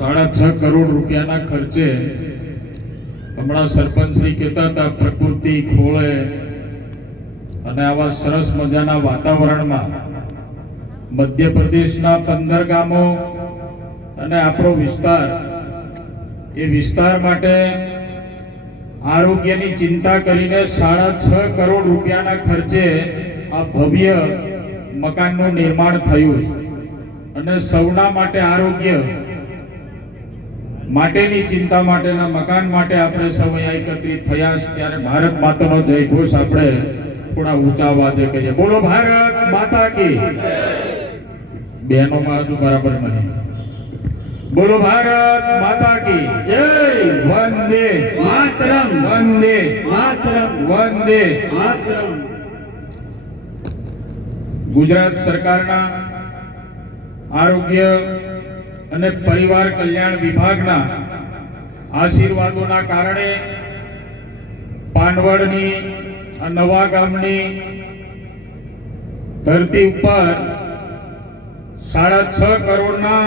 સાડા છ કરોડ રૂપિયાના ખર્ચે હમણાં સરપંચ શ્રી કહેતા હતા, પ્રકૃતિ ખોળે. અને આવા સરસ મજાના વાતાવરણમાં મધ્યપ્રદેશના પંદર ગામો અને આપણો વિસ્તાર, એ વિસ્તાર માટે આરોગ્યની ચિંતા કરીને સાડા છ કરોડ રૂપિયાના ખર્ચે આ ભવ્ય મકાનનું નિર્માણ થયું. અને સૌના માટે આરોગ્ય માટેની ચિંતા માટેના મકાન માટે આપણે સૌ એકત્રિત થયા ત્યારે ભારત માતાનો જયઘોષ આપણે થોડા ઊંચા અવાજે કહીએ. બોલો ભારત માતા કી બહેનોમાં હજુ બરાબર નહીં. બોલો ભારત માતા કી જય. વંદે માતરમ. વંદે માતરમ. વંદે. માતરમ. ગુજરાત સરકારના આરોગ્ય અને પરિવાર કલ્યાણ વિભાગના આશીર્વાદોના કારણે પાનવડની નવા ગામની ધરતી ઉપર સાડા છ કરોડના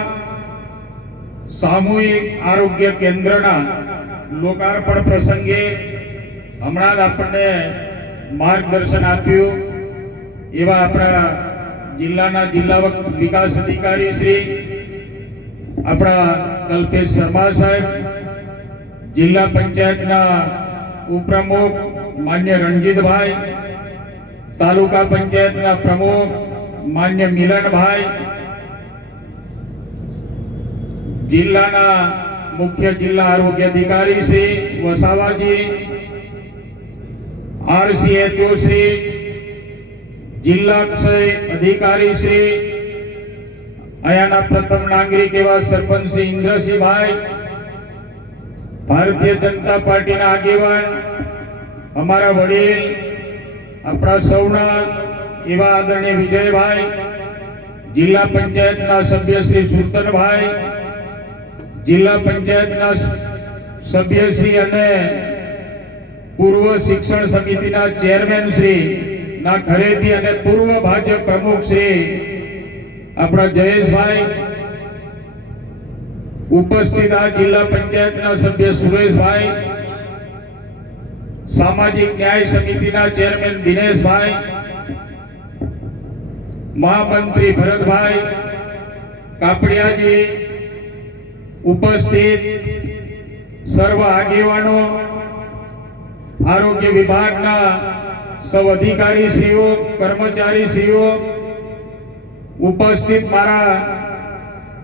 સામૂહિક આરોગ્ય કેન્દ્રના લોકાર્પણ પ્રસંગે હમણાં જ આપણને માર્ગદર્શન આપ્યું એવા આપણા જિલ્લાના જિલ્લા વિકાસ અધિકારી શ્રી આપણા કલ્પેશ શર્મા સાહેબ, જિલ્લા પંચાયતના ઉપપ્રમુખ માન્ય રણજીતભાઈ, તાલુકા પંચાયતના પ્રમુખ માન્ય મિલનભાઈ, જિલ્લાના મુખ્ય જિલ્લા આરોગ્ય અધિકારી શ્રી વસાવાજી, આરસીએચઓ શ્રી, જિલ્લા ક્ષય અધિકારી શ્રી અહીંયાના પ્રથમ નાગરિક એવા સરપંચ શ્રી ઇન્દ્રસિંહભાઈ, ભારતીય જનતા પાર્ટીના આગેવાન, અમારા વડીલ, આપણા સૌના એવા આદરણીય વિજયભાઈ, જિલ્લા પંચાયતના સભ્ય શ્રી સુરતનભાઈ, જિલ્લા પંચાયતના સભ્યશ્રી અને પૂર્વ શિક્ષણ સમિતિના ચેરમેન શ્રી, ના ઘરેથી અને પૂર્વ ભાજપ પ્રમુખ શ્રી આપણા જયેશભાઈ ઉપસ્થિત આ જિલ્લા પંચાયતના સભ્ય સુરેશભાઈ, સામાજિક ન્યાય સમિતિના ચેરમેન દિનેશભાઈ, મહામંત્રી ભરતભાઈ કાપડિયાજી ઉપસ્થિત સર્વ આગેવાનો, આરોગ્ય વિભાગના સૌ અધિકારીશ્રીઓ, કર્મચારીશ્રીઓ ઉપસ્થિત મારા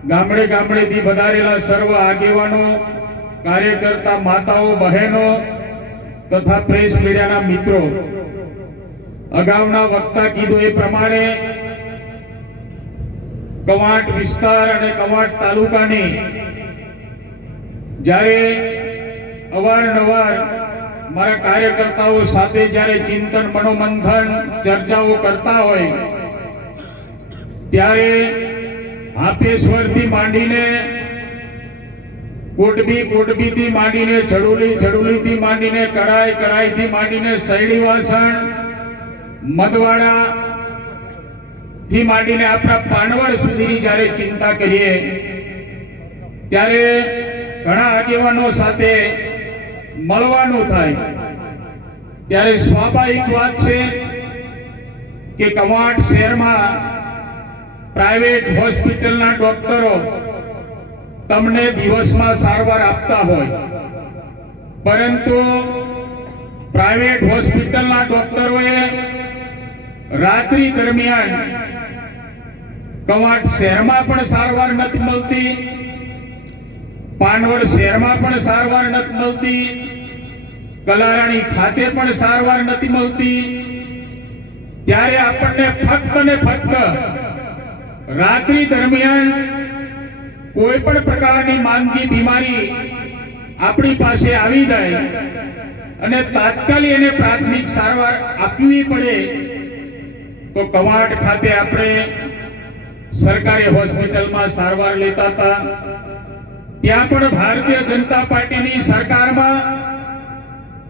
ગામડે ગામડેથી વધારેલા સર્વ આગેવાનો, કાર્યકર્તા, માતાઓ, બહેનો તથા પ્રેસ મીડિયાના મિત્રો. અગાઉના વક્તા કીધું એ પ્રમાણે કવાંટ વિસ્તાર અને કવાંટ તાલુકાની જ્યારે અવારનવાર મારા કાર્યકર્તાઓ સાથે જ્યારે ચિંતન, મનોમંથન, ચર્ચાઓ કરતા હોય ત્યારે હાપેશ્વરથી માંડીને કોટબી કોટબીથી માંડીને ચડુલી થી માંડીને કડાઈ, કડાઈથી માંડીને શૈલીવાસણ મધવાડા થી માંડીને આપણા પાનવડ સુધીની જ્યારે ચિંતા કરીએ, ત્યારે ઘણા આગેવાનો સાથે મળવાનું થાય. ત્યારે સ્વાભાવિક વાત છે કે કવાંટ શહેરમાં પ્રાઇવેટ હોસ્પિટલના ડોક્ટરો તમને દિવસમાં સારવાર આપતા હોય. પરંતુ પ્રાઇવેટ હોસ્પિટલના ડોક્ટરોએ રાત્રિ દરમિયાન કવાટ શહેરમાં પણ સારવાર નથી મળતી, પાનવડ શહેરમાં પણ સારવાર નથી મળતી, કલારાણી ખાતે પણ સારવાર નથી મળતી. ત્યારે આપણને ફક્ત ને ફક્ત રાત્રિ દરમિયાન કોઈ પણ પ્રકારની માંદગી, બીમારી આપણી પાસે આવી જાય અને તાત્કાલિક એને પ્રાથમિક સારવાર આપવી પડે, તો કવાટ ખાતે આપણે સરકારી હોસ્પિટલમાં સારવાર લેતા હતા. ત્યાં પણ ભારતીય જનતા પાર્ટીની સરકારમાં,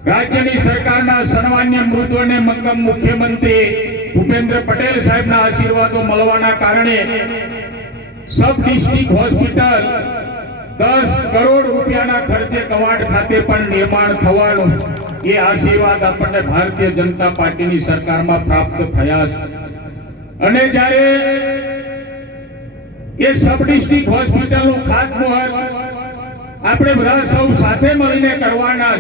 રાજ્યની સરકારના સન્માન્ય મૃદુ અને મક્કમ મુખ્યમંત્રી ભૂપેન્દ્ર પટેલ સાહેબના આશીર્વાદો મળવાના કારણે સબ ડિસ્ટ્રિક્ટ હોસ્પિટલ દસ કરોડ રૂપિયાના ખર્ચે કવાડ ખાતે પણ નિર્માણ થવાનું. એ આશીર્વાદ આપણને ભારતીય જનતા પાર્ટીની સરકારમાં પ્રાપ્ત થયા છે. અને જ્યારે એ સબ ડિસ્ટ્રિક્ટ હોસ્પિટલનું ખાતમુહૂર્ત આપણે બધા સૌ સાથે મળીને કરવાના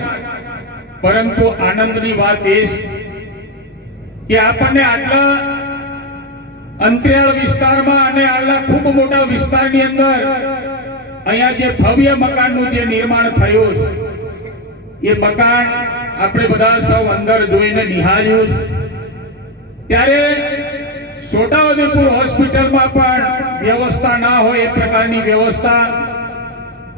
પરંતુ આનંદની વાત એ છે કે આપણને આટલા અંતરિયાળ વિસ્તારમાં અને આટલા ખૂબ મોટા વિસ્તારની અંદર અહીંયા જે ભવ્ય મકાનનું જે નિર્માણ થયું એ મકાન આપણે બધા સૌ અંદર જોઈને નિહાળ્યું ત્યારે છોટાઉદેપુર હોસ્પિટલમાં પણ વ્યવસ્થા ના હોય એ પ્રકારની વ્યવસ્થા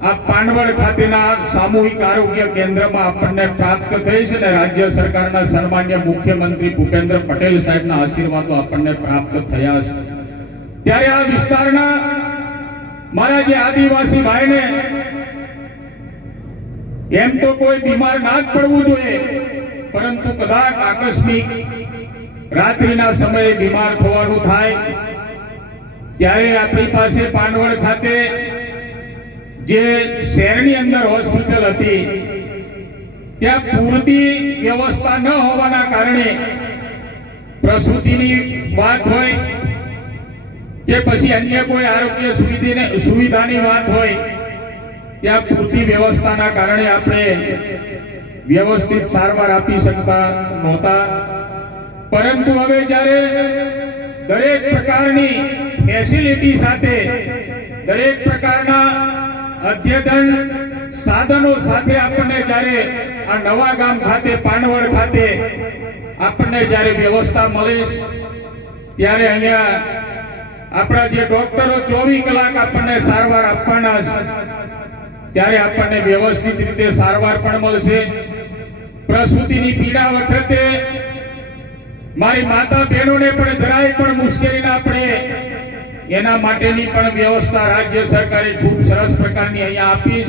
આ પાંડવડ ખાતેના સામૂહિક આરોગ્ય કેન્દ્રમાં આપણને પ્રાપ્ત થઈ છે ને રાજ્ય સરકારના સન્માન્ય મુખ્યમંત્રી ભૂપેન્દ્ર પટેલ સાહેબના આશીર્વાદો આપણને પ્રાપ્ત થયા છે. ત્યારે આ વિસ્તારના મારા જે આદિવાસી ભાઈને, એમ તો કોઈ બીમાર ના જ પડવું જોઈએ, પરંતુ કદાચ આકસ્મિક રાત્રિના સમયે બીમાર થવાનું થાય, ત્યારે આપણી પાસે પાંડવડ ખાતે જે શહેરની અંદર હોસ્પિટલ હતી, ત્યાં પૂરતી વ્યવસ્થા ન હોવાના કારણે પ્રસૂતિની વાત હોય કે પછી અન્ય કોઈ આરોગ્ય સુવિધાને, સુવિધાની વાત હોય, ત્યાં પૂરતી વ્યવસ્થાના કારણે આપણે વ્યવસ્થિત સારવાર આપી શકતા નહોતા. પરંતુ હવે જ્યારે દરેક પ્રકારની ફેસિલિટી સાથે, દરેક પ્રકારના અદ્યતન સાધનો સાથે આપણને જ્યારે આ નવા ગામ ખાતે, પાનવડ ખાતે આપણને જ્યારે વ્યવસ્થા મળીશ ત્યારે અહીંયા આપણા જે ડોક્ટરો ચોવીસ કલાક આપણને સારવાર આપવાના ત્યારે આપણને વ્યવસ્થિત રીતે સારવાર પણ મળશે. પ્રસૂતિની પીડા વખતે મારી માતા બહેનોને પણ જરાય પણ મુશ્કેલી ના પડે. એના માટેની પણ વ્યવસ્થા રાજ્ય સરકારે ખૂબ સરસ પ્રકારની અહીંયા આપી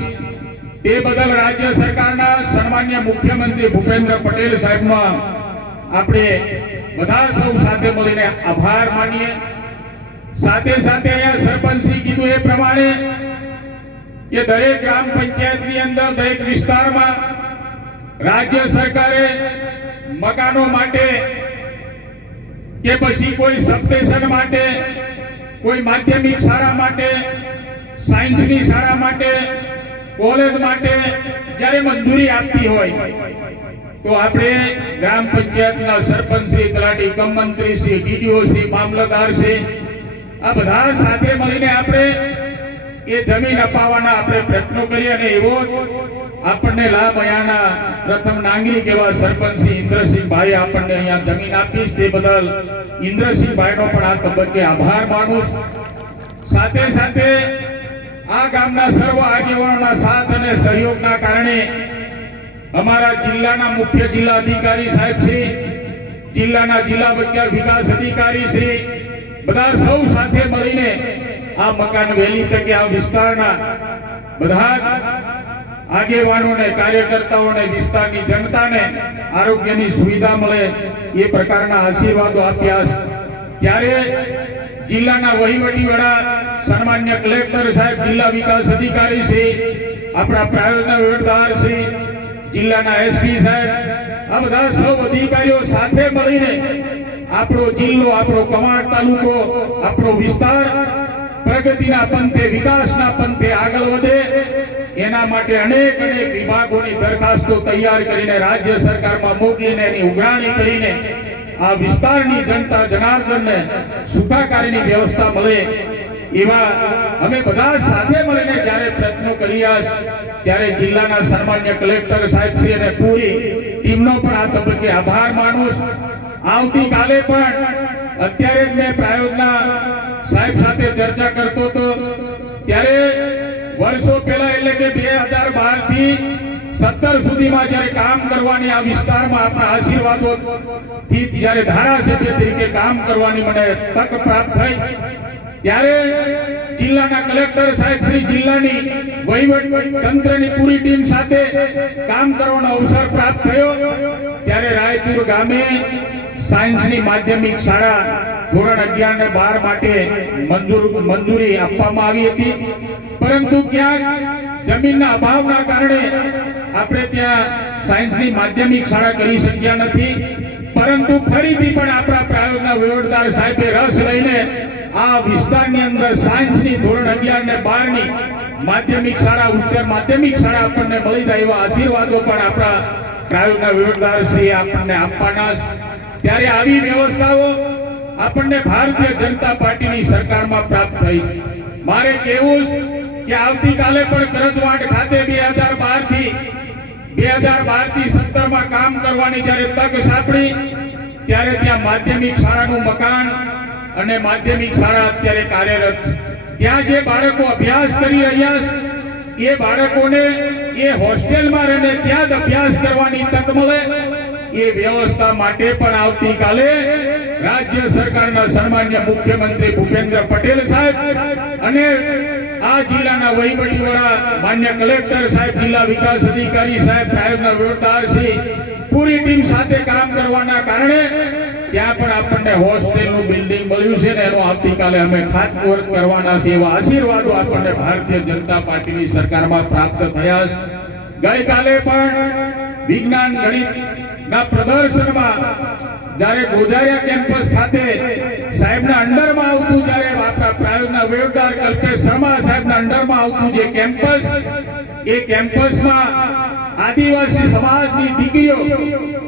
તે બદલ રાજ્ય સરકારના સન્માન્ય મુખ્યમંત્રી ભૂપેન્દ્ર પટેલ સાહેબનો આપણે બધા સૌ સાથે મળીને આભાર માનીએ. સાથે સાથે અહીંયા સરપંચશ્રી કીધું એ પ્રમાણે કે દરેક ગ્રામ પંચાયતની અંદર, દરેક વિસ્તારમાં રાજ્ય સરકારે મકાનો માટે કે પછી કોઈ સબસ્ટેશન માટે કોઈ માધ્યમિક શાળા માટે, સાયન્સની શાળા માટે, કોલેજ માટે જ્યારે મંજૂરી આપતી હોય, તો આપણે ગ્રામ પંચાયતના સરપંચ શ્રી, તલાટી કમ શ્રી, ડીડીઓ શ્રી, મામલતદાર શ્રી, આ બધા સાથે મળીને આપણે એ જમીન અપાવવાના આપણે પ્રયત્નો કરીએ અને એવો આપણને લાભ અહીંયાના પ્રથમ નાગરિક એવા સરપંચ શ્રી ઇન્દ્રસિંહભાઈ આપણને અહીંયા જમીન આપીશ તે બદલ ઇન્દ્રસિંહભાઈનો પણ આ તબક્કે આભાર માનું સાથે સાથે આ ગામના સર્વ આગેવાનોના સાથ અને સહયોગના કારણે અમારા જિલ્લાના મુખ્ય જિલ્લા અધિકારી સાહેબ શ્રી, જિલ્લાના જિલ્લા વિકા- વિકાસ અધિકારી શ્રી, બધા સૌ સાથે મળીને આ મકાન વહેલી તકે આ વિસ્તારના બધા આગેવાનોને, કાર્યકર્તાઓને, વિસ્તારની જનતાને આરોગ્યની સુવિધા મળે એ પ્રકારના આશીર્વાદો આપ્યા છે. ત્યારે જિલ્લાના વહીવટી વડા સન્માન્ય કલેક્ટર સાહેબ, જિલ્લા વિકાસ અધિકારી શ્રી, આપણા પ્રાયોજન વહીવટદાર શ્રી, જિલ્લાના એસપી સાહેબ, આ બધા સૌ અધિકારીઓ સાથે મળીને આપણો જિલ્લો, આપણો કમાડ તાલુકો, આપણો વિસ્તાર પ્રગતિના પંથે, વિકાસના પંથે આગળ વધે એના માટે અનેક અનેક વિભાગોની દરખાસ્તો તૈયાર કરીને રાજ્ય સરકારમાં મોકલીને એની ઉઘરાણી કરીને આ વિસ્તારની જનતા જનાર્દનને સુખાકારીની વ્યવસ્થા મળે એવા અમે બધા સાથે મળીને જ્યારે પ્રયત્નો કરી ત્યારે જિલ્લાના સામાન્ય કલેક્ટર સાહેબ શ્રી અને પૂરી ટીમનો પણ આ તબક્કે આભાર માનું આવતીકાલે પણ અત્યારે મેં પ્રાયોજના સાહેબ સાથે ચર્ચા કરતો હતો, ત્યારે વર્ષો પહેલા એટલે કે બે હજાર બારથી સત્તર સુધીમાં જ્યારે કામ કરવાની આ વિસ્તારમાં આપણા આશીર્વાદો થી જ્યારે ધારાસભ્ય તરીકે કામ કરવાની મને તક પ્રાપ્ત થઈ, ત્યારે જિલ્લાના કલેક્ટર સાહેબ શ્રી જિલ્લાની વહીવટ તંત્રની પૂરી ટીમ સાથે કામ કરવાનો અવસર પ્રાપ્ત થયો. ત્યારે રાયપુર ગામે સાયન્સની માધ્યમિક શાળા ધોરણ અગિયાર ને બાર માટે મંજૂર આપવામાં આવી હતી. પરંતુ ક્યાંક જમીનના અભાવના કારણે આપણે ત્યાં સાયન્સની માધ્યમિક શાળા કરી શક્યા નથી. પરંતુ ફરીથી પણ આપણા પ્રાયોગના વહીવટદાર સાહેબે રસ લઈને આ વિસ્તારની અંદર સાયન્સની ધોરણ અગિયાર ને બારની માધ્યમિક શાળા ઉત્તર માધ્યમિક શાળા આપણને મળી જાય એવા આશીર્વાદો પણ આપણા પ્રાયોગના વહીવટદાર શ્રી આપણને આપવાના ત્યારે આવી વ્યવસ્થાઓ આપણને ભારતીય જનતા પાર્ટીની સરકારમાં પ્રાપ્ત થઈ. મારે કહેવું કે આવતીકાલે પણ કરજવાડ ખાતે બે હજાર બારથી બે હજાર બારથી સત્તરમાં કામ કરવાની જ્યારે તક સાંપડી, ત્યારે ત્યાં માધ્યમિક શાળાનું મકાન અને માધ્યમિક શાળા અત્યારે કાર્યરત ત્યાં જે બાળકો અભ્યાસ કરી રહ્યા છે, એ બાળકોને એ હોસ્ટેલમાં રહીને ત્યાં જ અભ્યાસ કરવાની તક મળે. એ વ્યવસ્થા માટે પણ આવતીકાલે રાજ્ય સરકારના સન્માન્ય મુખ્યમંત્રી ભૂપેન્દ્ર પટેલ સાહેબ અને આ જિલ્લાના વહીવટી માન્ય કલેક્ટર સાહેબ, જિલ્લા વિકાસ અધિકારી સાહેબ સાહેબના વ્યવતાર શ્રી, પૂરી ટીમ સાથે કામ કરવાના કારણે ત્યાં પણ આપણને હોસ્ટેલનું બિલ્ડિંગ મળ્યું છે ને એનું આવતીકાલે અમે ખાતમુહૂર્ત કરવાના છે એવા આશીર્વાદો આપણને ભારતીય જનતા પાર્ટીની સરકારમાં પ્રાપ્ત થયા છે. ગઈકાલે પણ વિજ્ઞાન ગણિત ના પ્રદર્શનમાં જ્યારે ગોજારિયા કેમ્પસ ખાતે સાહેબના અંડરમાં આવતું, જ્યારે પ્રાયોગના વેવદાર કલ્પેશ શર્મા સાહેબના અંડરમાં આવતું જે કેમ્પસ, એ કેમ્પસમાં આદિવાસી સમાજની દીકરીઓ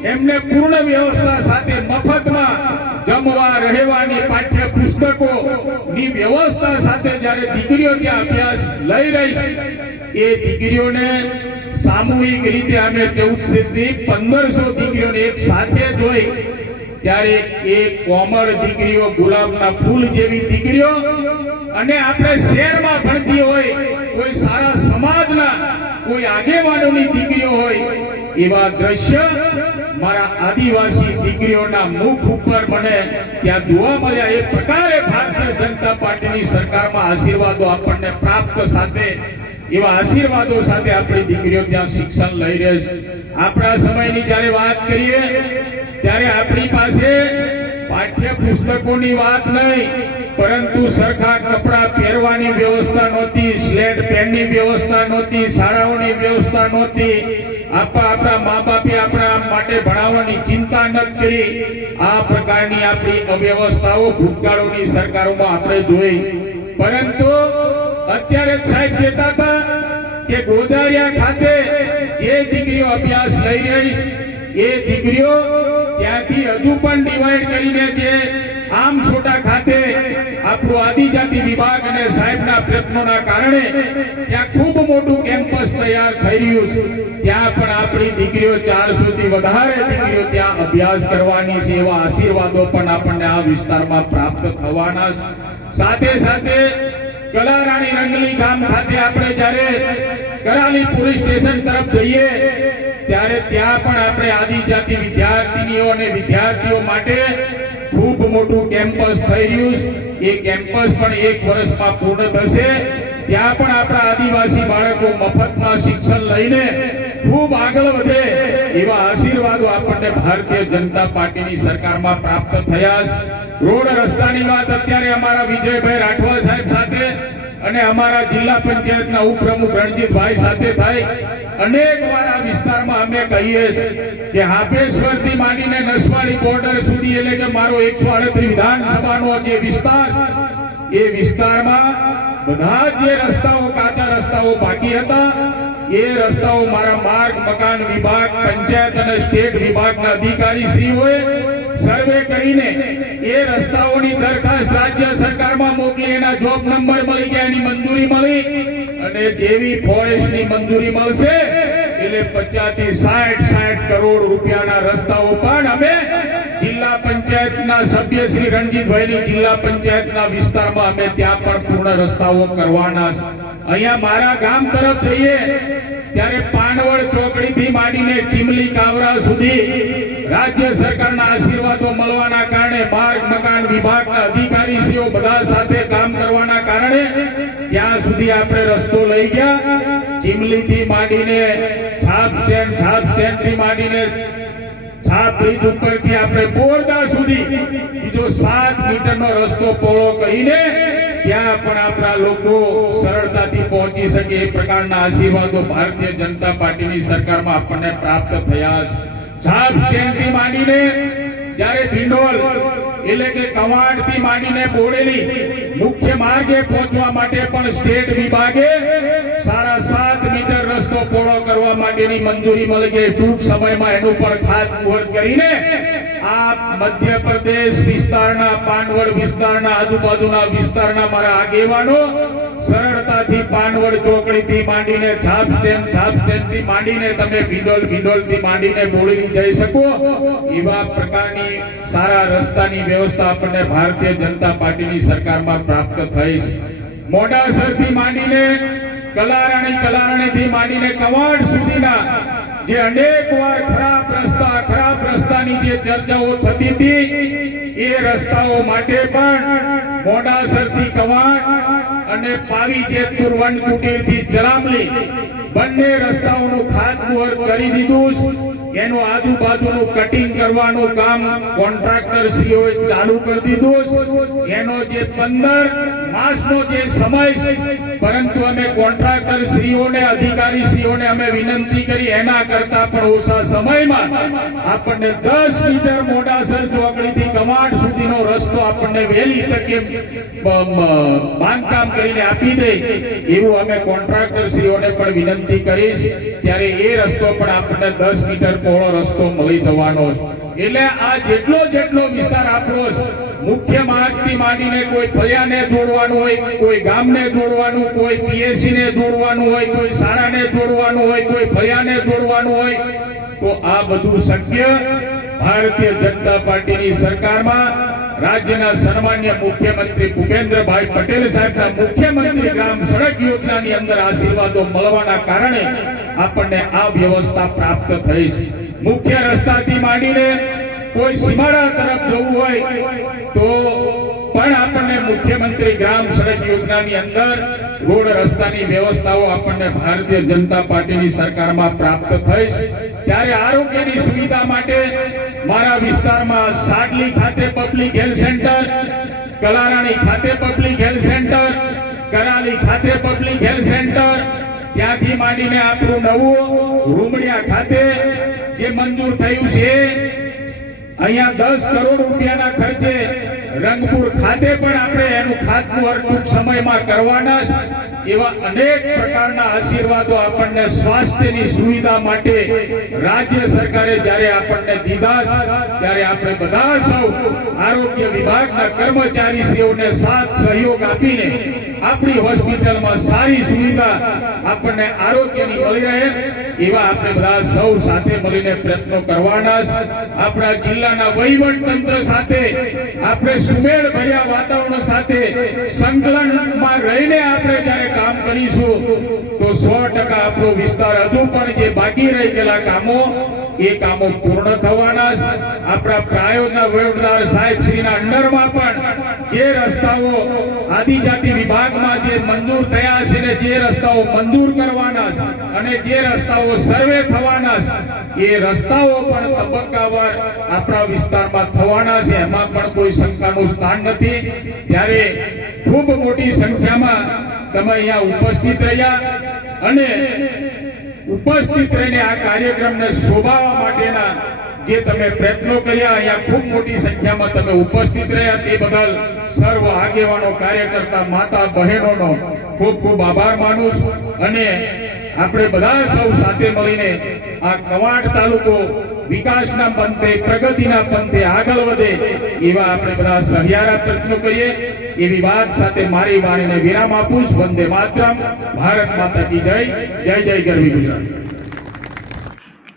એમને પૂર્ણ વ્યવસ્થા સાથે મફતમાં જમવા, રહેવાની પાઠ્ય પુસ્તકો ની વ્યવસ્થા સાથે જ્યારે દીકરીઓ ત્યાં અભ્યાસ લઈ રહી છે એ દીકરીઓને સામૂહિક રીતે અમે ચૌદસો થી પંદરસો દીકરીઓને એક સાથે જોઈ, ત્યારે એ કોમળ દીકરીઓ ગુલાબના ફૂલ જેવી દીકરીઓ અને આપણે શહેરમાં ભણતી હોય, કોઈ સારા સમાજના, કોઈ આગેવાનોની દીકરીઓ હોય, એવા દ્રશ્ય મારા આદિવાસી દીકરીઓના મુખ ઉપર મને ત્યાં જોવા મળ્યા. એ પ્રકારે ભારતીય જનતા પાર્ટીની સરકારમાં આશીર્વાદો આપણને પ્રાપ્ત સાથે એવા આશીર્વાદો સાથે આપણી દીકરીઓ ત્યાં શિક્ષણ લઈ રહે છે. આપણા સમયની જ્યારે વાત કરીએ, ત્યારે આપણી પાસે પાઠ્ય પુસ્તકોની વાત નહીં, પરંતુ સરખા કપડા પહેરવાની વ્યવસ્થા નહોતી, સ્લેટ પેનની વ્યવસ્થા નહોતી, શાળાઓની વ્યવસ્થા નહોતી. આપણા આપણા મા બાપે આપણા માટે ભણાવવાની ચિંતા ન કરી. આ પ્રકારની આપણી અવ્યવસ્થાઓ ભૂતકાળોની સરકારોમાં આપણે જોઈ. પરંતુ અત્યારે સાહેબ કહેતા હતા કે ગોદારિયા ખાતે જે દીકરીઓ અભ્યાસ લઈ રહી એ દીકરીઓ ત્યાંથી હજુ પણ ડિવાઈડ કરીને જે આમ છોટા ખાતે આપણું આદિજાતિ વિભાગ અને સાહેબના પ્રયત્નોના કારણે ત્યાં ખૂબ મોટું કેમ્પસ તૈયાર થઈ રહ્યું છે. ત્યાં પણ આપણી દીકરીઓ ચારસો થી વધારે દીકરીઓ ત્યાં અભ્યાસ કરવાની છે, એવા આશીર્વાદો પણ આપણને આ વિસ્તારમાં પ્રાપ્ત થવાના સાથે સાથે કલારાણી રંગલી ગામ ખાતે આપણે જ્યારે કરાલી પોલીસ સ્ટેશન તરફ જઈએ, ત્યારે ત્યાં પણ આપણે આદિજાતિ વિદ્યાર્થીનીઓ અને વિદ્યાર્થીઓ માટે ખૂબ મોટું કેમ્પસ થઈ રહ્યું છે. એ કેમ્પસ પણ એક વર્ષમાં પૂર્ણ થશે. ત્યાં પણ આપણા આદિવાસી બાળકો મફતમાં શિક્ષણ લઈને ખૂબ આગળ વધે. એવા આશીર્વાદો આપણને ભારતીય જનતા પાર્ટીની સરકારમાં પ્રાપ્ત થયા છે રોડ રસ્તાની વાત અત્યારે અમારા વિજયભાઈ રાઠવા સાહેબ સાથે અને અમારા જિલ્લા પંચાયતના ઉપપ્રમુખ રણજીતભાઈ સાથે થાય. અનેક વાર આ વિસ્તારમાં અમે કહીએ છીએ કે હાપેશ્વરથી માંડીને નસવાડી બોર્ડર સુધી, એટલે કે મારો એકસો આડત્રીસ વિધાનસભાનો જે વિસ્તાર, એ વિસ્તારમાં બધા જે રસ્તાઓ, કાચા રસ્તાઓ બાકી હતા. એ રસ્તાઓ મારા માર્ગ, મકાન વિભાગ, પંચાયત અને સ્ટેટ વિભાગના અધિકારી શ્રીઓએ સર્વે કરીને એ રસ્તાઓની દરખાસ્ત રાજ્ય સરકારમાં મોકલી, એના જોબ નંબર મળી ગયા, એની મંજૂરી મળી અને જેવી ફોરેસ્ટની મંજૂરી મળશે, એટલે પચાસથી સાઠ સાઠ કરોડ રૂપિયાના રસ્તાઓ પણ અમે પંચાયતના સભ્ય શ્રી રણજીતભાઈની જિલ્લા પંચાયતના વિસ્તારમાં અમે ત્યાં પણ પૂર્ણ રસ્તાઓ કરવાના અહીંયા મારા ગામ તરફ જઈએ, ત્યારે પાનવડ ચોકડીથી માંડીને ચીમલી કાવરા સુધી રાજ્ય સરકારના આશીર્વાદો મળવાના કારણે, માર્ગ, મકાન વિભાગના અધિકારીશ્રીઓ બધા સાથે કામ કરવાના કારણે ત્યાં સુધી આપણે રસ્તો લઈ ગયા. ચીમલીથી માંડીને છાપ સ્ટેન્ડ છાપ સ્ટેન્ડથી માંડીને છાપ બ્રિજ ઉપરથી આપણે બોરદા સુધી બીજો સાત મીટરનો રસ્તો પહોળો કરીને ત્યાં પણ આપણા લોકો સરળતાથી પહોંચી શકે એ પ્રકારના આશીર્વાદો ભારતીય જનતા પાર્ટીની સરકારમાં આપણને પ્રાપ્ત થયા છે. જાપ સ્ટેન્ડથી માંડીને જ્યારે ભીંડોલ એટલે કે કવાડથી માંડીને બોડેલી મુખ્ય માર્ગે પહોંચવા માટે પણ સ્ટેટ વિભાગે મીટર રસ્તો કરવા માટેની મંજૂરી મળી ગઈ ટૂંક સમયમાં એનું પણ ખાત મુહૂર્ત કરીને આ મધ્યપ્રદેશ વિસ્તારના, પાનવડ વિસ્તારના, આજુબાજુના વિસ્તારના મારા આગેવાનો સરળતાથી પાનવડ ચોકડીથી માંડીને છાપ સ્ટેન્ડ છાપ સ્ટેન્ડથી માંડીને તમે ભીંડોલ, ભીંડોલથી માંડીને બોલીની જઈ શકો. એવા પ્રકારની સારા રસ્તાની વ્યવસ્થા આપણને ભારતીય જનતા પાર્ટીની સરકારમાં પ્રાપ્ત થઈ છે મોડાસરથી માંડીને કલારાણી કલારાણીથી માંડીને કવાડ સુધીના જે અનેક વાર ખરાબ રસ્તા, ખરાબ રસ્તાની જે ચર્ચાઓ થતી હતી, એ રસ્તાઓ માટે પણ મોડાસરથી કવાડ અને પાવી જેતપુર વન કુટીરથી ચરામલી બંને રસ્તાઓનું ખાતમુહૂર્ત કરી દીધું. એનું આજુબાજુનું કટિંગ કરવાનું કામ કોન્ટ્રાક્ટર શ્રીઓએ ચાલુ કરી દીધું. એનો જે પંદર માસનો જે સમય છે, પરંતુ અમે કોન્ટ્રાક્ટર શ્રીઓને અધિકારી શ્રીઓને અમે વિનંતી કરી, એના કરતા પણ ઓછા સમયમાં આપણને દસ મીટર મોડાસર ચોકડીથી કમાડ સુધીનો રસ્તો આપણને વહેલી તકે બાંધકામ કરીને આપી દે, એવું અમે કોન્ટ્રાક્ટર શ્રીઓને પણ વિનંતી કરીશ ત્યારે એ રસ્તો પણ આપણને દસ મીટર પહોળો રસ્તો મળી જવાનો એટલે આ જેટલો જેટલો વિસ્તાર આપણો છે, મુખ્ય માર્ગથી માંડીને કોઈ ફળિયાને જોડવાનું હોય, કોઈ ગામને જોડવાનું, કોઈ પીએસસી ને જોડવાનું હોય, કોઈ શાળાને જોડવાનું હોય, કોઈ ફળિયાને જોડવાનું હોય, તો આ બધું શક્ય ભારતીય જનતા પાર્ટીની સરકારમાં રાજ્યના સન્માન્ય મુખ્યમંત્રી ભૂપેન્દ્રભાઈ પટેલ સાહેબના મુખ્યમંત્રી ગ્રામ સડક યોજનાની અંદર આશીર્વાદો મળવાના કારણે આપણને આ વ્યવસ્થા પ્રાપ્ત થઈ છે. મુખ્ય રસ્તાથી માંડીને કોઈ સીમાડા તરફ જવું હોય તો પણ આપણને મુખ્યમંત્રી ગ્રામ સડક યોજનાની અંદર રોડ રસ્તાની વ્યવસ્થાઓ આપણને ભારતીય જનતા પાર્ટીની સરકારમાં પ્રાપ્ત થઈ છે. ત્યારે આરોગ્યની સુવિધા માટે મારા વિસ્તારમાં સાડલી ખાતે પબ્લિક હેલ્થ સેન્ટર કલારાણી ખાતે પબ્લિક હેલ્થ સેન્ટર કરાલી ખાતે પબ્લિક હેલ્થ સેન્ટર ત્યાંથી માંડીને આપણું નવું રૂમડિયા ખાતે જે મંજૂર થયું છે, અહીંયા દસ કરોડ રૂપિયાના ખર્ચે રંગપુર ખાતે પણ આપણે એનું ખાતમુહૂર્ત ટૂંક સમયમાં કરવાના એવા અનેક પ્રકારના આશીર્વાદો આપણને સ્વાસ્થ્યની સુવિધા માટે રાજ્ય સરકારે જ્યારે આપણને દીધા ત્યારે આપણે બધા સૌ આરોગ્ય વિભાગના કર્મચારીશ્રીઓને સાથ સહયોગ આપીને આપણી હોસ્પિટલમાં સારી સુવિધા આપણને આરોગ્યની મળી રહે. એવા આપણે બધા સૌ સાથે મળીને પ્રયત્નો કરવાના આપણા જિલ્લાના વહીવટ તંત્ર સાથે, આપણે સુમેળ ભર્યા વાતાવરણ સાથે, સંકલનમાં રહીને આપણે જ્યારે કામ કરીશું, તો સો ટકા આપણો વિસ્તાર હજુ પણ જે બાકી રહી ગયેલા કામો, એ કામો પૂર્ણ થવાના આપણા પ્રાયોગના વહીવટદાર સાહેબ શ્રીના અંડરમાં પણ આદિજાતિ વિભાગમાં જે મંજૂર થયા છે ને જે રસ્તાઓ મંજૂર કરવાના છે અને જે રસ્તાઓ સર્વે થવાના છે, એ રસ્તાઓ પણ તબક્કાવાર આપણા વિસ્તારમાં થવાના છે. એમાં પણ કોઈ શંકાનું સ્થાન નથી. ત્યારે ખૂબ મોટી સંખ્યામાં તમે અહીંયા ઉપસ્થિત રહ્યા અને ઉપસ્થિત રહીને આ કાર્યક્રમને શોભાવવા માટેના જે તમે પ્રયત્નો કર્યા, અહીંયા ખૂબ મોટી સંખ્યામાં તમે ઉપસ્થિત રહ્યા તે બદલ સર્વ આગેવાનો, કાર્યકર્તા, માતા, બહેનોનો ખૂબ ખૂબ આભાર માનું છું. અને આપણે બધા સૌ સાથે મળીને આ કવાંટ તાલુકો વિકાસના પંથે, પ્રગતિના પંથે આગળ વધે એવા આપણે બધા સહિયારા પ્રયત્નો કરીએ. એવી વાત સાથે મારી વાણીને વિરામ આપું છું. વંદે માતરમ. ભારત માતા કી જય. જય જય ગરવી ગુજરાત.